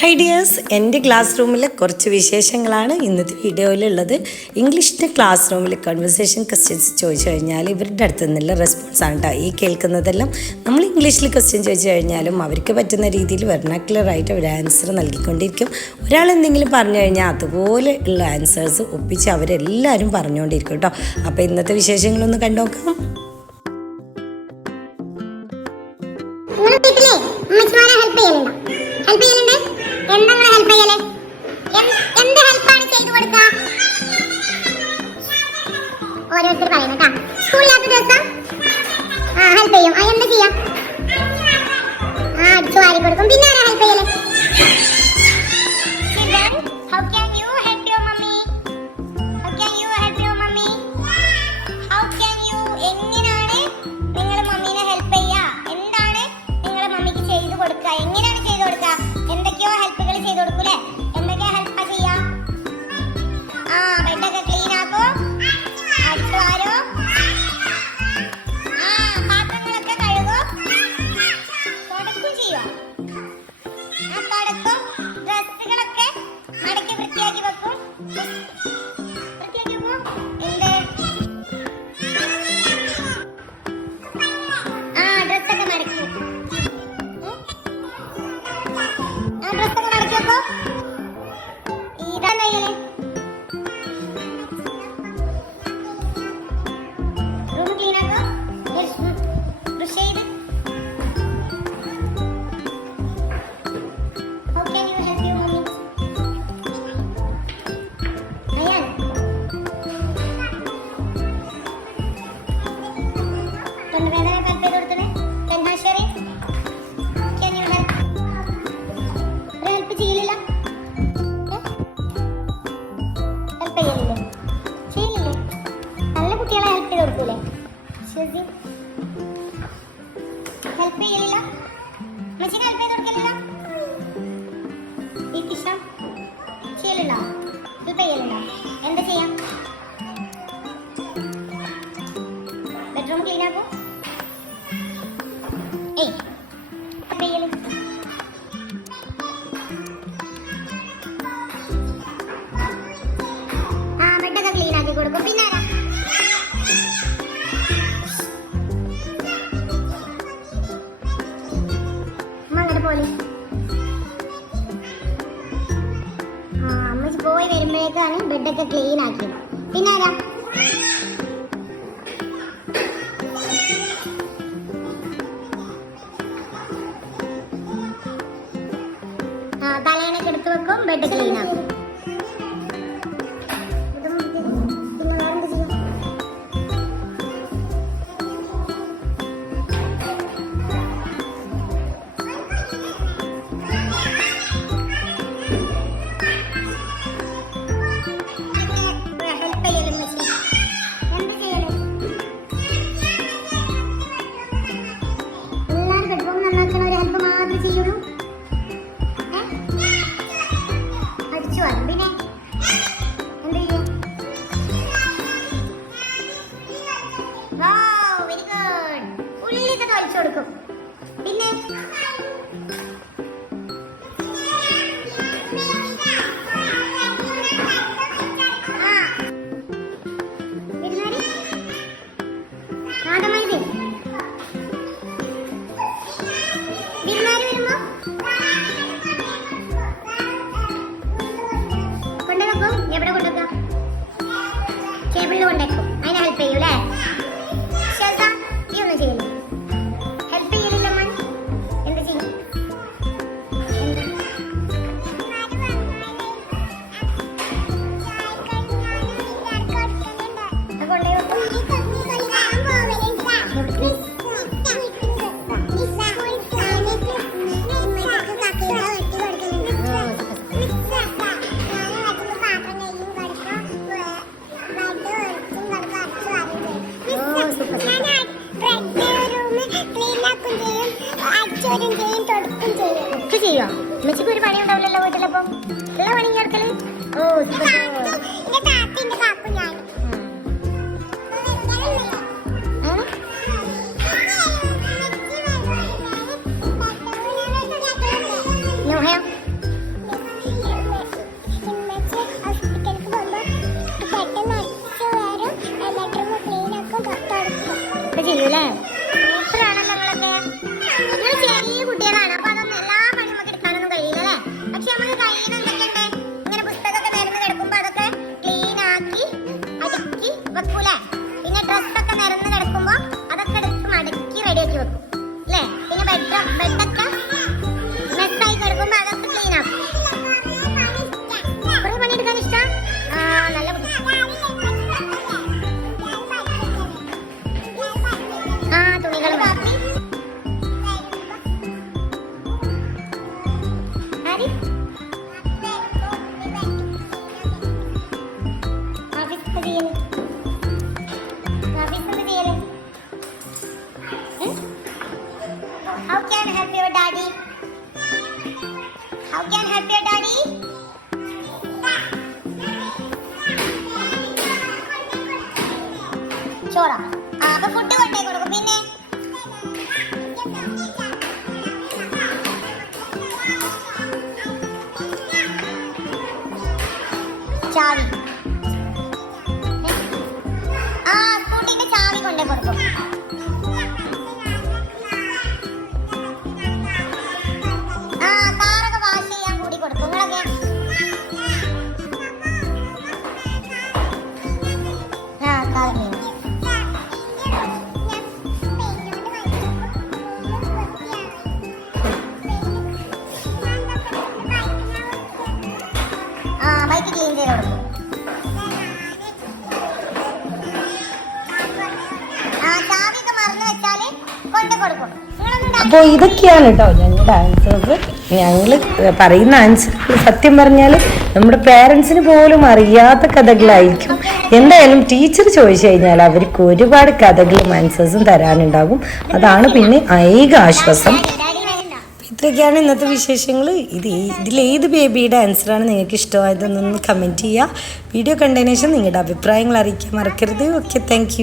Hi dears, എൻ്റെ class റൂമിലെ കുറച്ച് വിശേഷങ്ങളാണ് ഇന്നത്തെ വീഡിയോയിലുള്ളത്. ഇംഗ്ലീഷിൻ്റെ ക്ലാസ് റൂമിൽ കൺവെർസേഷൻ ക്വസ്റ്റ്യൻസ് ചോദിച്ചു കഴിഞ്ഞാൽ ഇവരുടെ അടുത്ത് നിന്നുള്ള റെസ്പോൺസാണ് കേട്ടോ ഈ കേൾക്കുന്നതെല്ലാം. നമ്മൾ ഇംഗ്ലീഷിൽ ക്വസ്റ്റ്യൻ ചോദിച്ചു കഴിഞ്ഞാലും അവർക്ക് പറ്റുന്ന രീതിയിൽ വെർണാക്കുലറായിട്ട് അവർ ആൻസർ നൽകിക്കൊണ്ടിരിക്കും. ഒരാൾ എന്തെങ്കിലും പറഞ്ഞു കഴിഞ്ഞാൽ അതുപോലെ ഉള്ള ആൻസേഴ്സ് ഒപ്പിച്ച് അവരെല്ലാവരും പറഞ്ഞുകൊണ്ടിരിക്കും കേട്ടോ. അപ്പോൾ ഇന്നത്തെ വിശേഷങ്ങളൊന്ന് കണ്ടു നോക്കാം. ഓരോരുത്തർ പറയുന്നു കേട്ടോ. സ്കൂളില്ലാത്ത ദിവസം ഹെൽപ്പ് ചെയ്യും. എന്താ ചെയ്യാം? അടിച്ചു വാരി കൊടുക്കും. പിന്നെ ആരാ ഹെൽപ്പ് ചെയ്യല്? How can you help your mummy? How can you help your mummy? How can you എങ്ങനെയാണ് നിങ്ങൾ മമ്മീനെ ഹെൽപ്പ് ചെയ്യുക? എന്താണ് നിങ്ങൾ മമ്മിക്ക് ചെയ്തു കൊടുക്കുക? എങ്ങനെയാണ് ചെയ്തു കൊടുക്കുക? എന്തൊക്കെയോ ഹെൽപ്പുകൾ ചെയ്തു കൊടുക്കൂലേ? എന്തൊക്കെയാ ഹെൽപ്പാ ചെയ്യാ? ബെഡൊക്കെ ക്ലീൻ ആക്കോ, അടിച്ചു വാരോ, പാത്രങ്ങളൊക്കെ കഴുകോ, തുടക്കും ചെയ്യോ? തുടക്കും. ഡ്രസ്സുകളൊക്കെ മടക്കി വൃത്തിയാക്കി വെക്കും. വൃത്തിയാക്കി വെക്കും. ഡ്രസ്സൊക്കെ മടക്കി വെക്കും. ഡ്രസ്സൊക്കെ മടക്കി വെക്കോ. ഇതാണ് ചെയ്യല്. റൂം ക്ലീൻ ആക്കോ, ബ്രഷ് ചെയ്ത്. How can you help your mommy? അയ്യാൻ തൊണ്ടവേദന ഹെൽപ്പ് ചെയ്ത് കൊടുത്തേ. തെന്നാശ്ശേരി can you help? ഒരു ഹെൽപ്പ് ചെയ്യില്ല. ഹെൽപ്പ് ചെയ്യലില്ലേ? ചെയ്യില്ലേ? നല്ല കുട്ടികളെ ഹെൽപ്പ് ചെയ്ത് കൊടുക്കൂലേ? ശരി, ഹെൽപ്പ് ചെയ്യലില്ല. അമ്മച്ചിനെ ഹെൽപ്പ് ചെയ്ത് കൊടുക്കലില്ല. ഈ കിഷ ചെയ്യലുണ്ടോ? ഹെൽപ്പ് ചെയ്യലുണ്ടോ? എന്താ ചെയ്യാം? ബെഡ്റൂം ക്ലീൻ ആക്കും. ഹെൽപ്പ് ചെയ്യല്. ബെഡൊക്കെ ക്ലീൻ ആക്കി കൊടുക്കും. പിന്നെ ആരാ? അങ്ങോട്ട് പോലെ അമ്മച്ചി പോയി വരുമ്പോഴേക്കാണ് ബെഡൊക്കെ ക്ലീൻ ആക്കിയത്. പിന്നെ ആരാ? തലേണൊക്കെ എടുത്ത് വെക്കും, ബെഡ് ക്ലീൻ ആക്കും. കൊടുക്കും. പിന്നെ എവിടെ കൊണ്ടുവെക്കാം? ടേബിളിൽ കൊണ്ടേക്കും. അതിനെ ഹെൽപ്പ് ചെയ്യൂലേ? ഈ ഒന്നും ചെയ്യില്ല. ഹെൽപ്പ് ചെയ്യലില്ല മോൻ. എന്താ ചെയ്യും? ഒക്കെ ചെയ്യോ? അമ്മച്ചിക്ക് ഒരു പണി ഉണ്ടാവില്ലല്ലോ വീട്ടിലപ്പം. എല്ലാ പണി ചേർക്കല്. ഡാഡി ഹാഫിസ് എന്ത് ചെയ്യല് ഹാഫിസ് എന്ത് ചെയ്യല് How can I help your daddy? How can I help your daddy? ചോറ അപ്പൊ ഫുഡ് കൊണ്ടേ കൊടുക്കും പിന്നെ ചാവി സ്കൂട്ടിന്റെ ചാവി കൊണ്ടേ കൊടുക്കും കാറൊക്കെ വാഷ് ചെയ്യാൻ കൂടി കൊടുക്കും നിങ്ങളൊക്കെ കാർ ബൈക്ക് ക്ലീൻ ചെയ്ത് കൊടുക്കും ചാവിയൊക്കെ മറന്നു വെച്ചാല് കൊണ്ട് കൊടുക്കും അപ്പോൾ ഇതൊക്കെയാണ് കേട്ടോ ഞങ്ങളുടെ ആൻസേഴ്സ്. ഞങ്ങൾ പറയുന്ന ആൻസറുകൾ സത്യം പറഞ്ഞാൽ നമ്മുടെ പേരൻസിന് പോലും അറിയാത്ത കഥകളായിരിക്കും. എന്തായാലും ടീച്ചർ ചോദിച്ചു കഴിഞ്ഞാൽ അവർക്ക് ഒരുപാട് കഥകളും ആൻസേഴ്സും തരാനുണ്ടാകും. അതാണ് പിന്നെ ഏക ആശ്വാസം. ഇത്രയൊക്കെയാണ് ഇന്നത്തെ വിശേഷങ്ങൾ. ഇതിലേത് ബേബിയുടെ ആൻസറാണ് നിങ്ങൾക്ക് ഇഷ്ടമായതെന്നൊന്ന് കമൻറ്റ് ചെയ്യുക. വീഡിയോ കണ്ടതിന് ശേഷം നിങ്ങളുടെ അഭിപ്രായങ്ങൾ അറിയിക്കാൻ മറക്കരുത്. Okay, thank